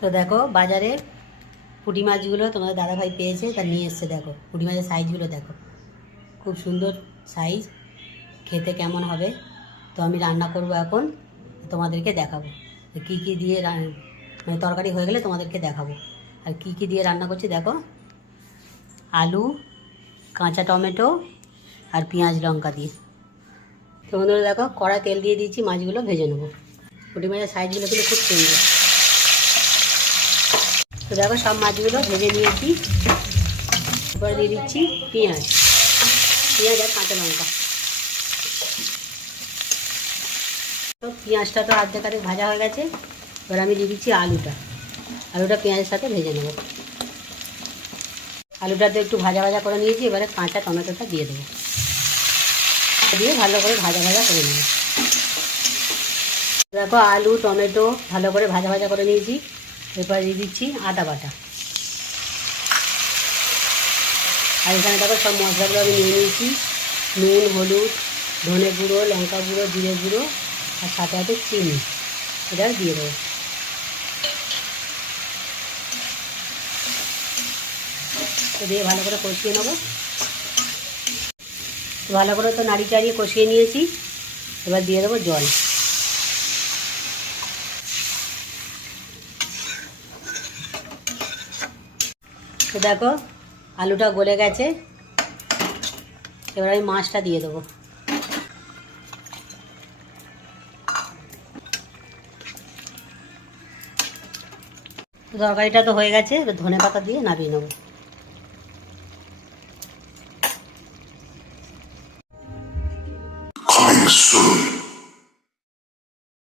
তো দেখো বাজারে পুঁটি মাছগুলো তোমাদের দাদাভাই পেয়েছে, তা নিয়ে এসছে। দেখো পুঁটি মাছের সাইজগুলো দেখো, খুব সুন্দর সাইজ। খেতে কেমন হবে তো আমি রান্না করব এখন, তোমাদেরকে দেখাবো কী কী দিয়ে মানে তরকারি হয়ে গেলে তোমাদেরকে দেখাবো। আর কী কী দিয়ে রান্না করছি দেখো, আলু, কাঁচা টমেটো আর পেঁয়াজ লঙ্কা দিয়ে। তো বন্ধুরা দেখো কড়া তেল দিয়ে দিয়েছি, মাছগুলো ভেজে নেবো। পুঁটি মাছের সাইজগুলো কিন্তু খুব সুন্দর। তো দেখো সব মাছগুলো ভেজে নিয়েছি। এরপরে দিয়ে দিচ্ছি পেঁয়াজ আর কাঁচা লঙ্কা। তো পেঁয়াজটা তো আর্ধেক ভাজা হয়ে গেছে। এবার আমি দিয়ে দিচ্ছি আলুটা পেঁয়াজের সাথে ভেজে নেব। আলুটা তো একটু ভাজা ভাজা করে নিয়েছি। এবারে কাঁচা টমেটোটা দিয়ে দেবো, দিয়ে ভালো করে ভাজা ভাজা করে নেব। দেখো আলু টমেটো ভালো করে ভাজা ভাজা করে নিয়েছি। এরপরে দিয়ে দিচ্ছি আদা বাটা। আর এখানে দেখো সব মশলাগুলো আমি নিয়ে নিয়েছি, নুন, হলুদ, ধনে গুঁড়ো, লঙ্কা গুঁড়ো, জিরে গুঁড়ো আর সাথে সাথে চিনি। এটা দিয়ে দেবো। তো দিয়ে ভালো করে কষিয়ে নেবো। ভালো করে তো নাড়ি চাড়িয়ে কষিয়ে নিয়েছি। এবার দিয়ে দেবো জল। তো দেখো আলুটা গলে গেছে। এবার আমি মাছটা দিয়ে দেবো। তরকারিটা তো হয়ে গেছে, এবার ধনে পাতা দিয়ে নামিয়ে নেবো।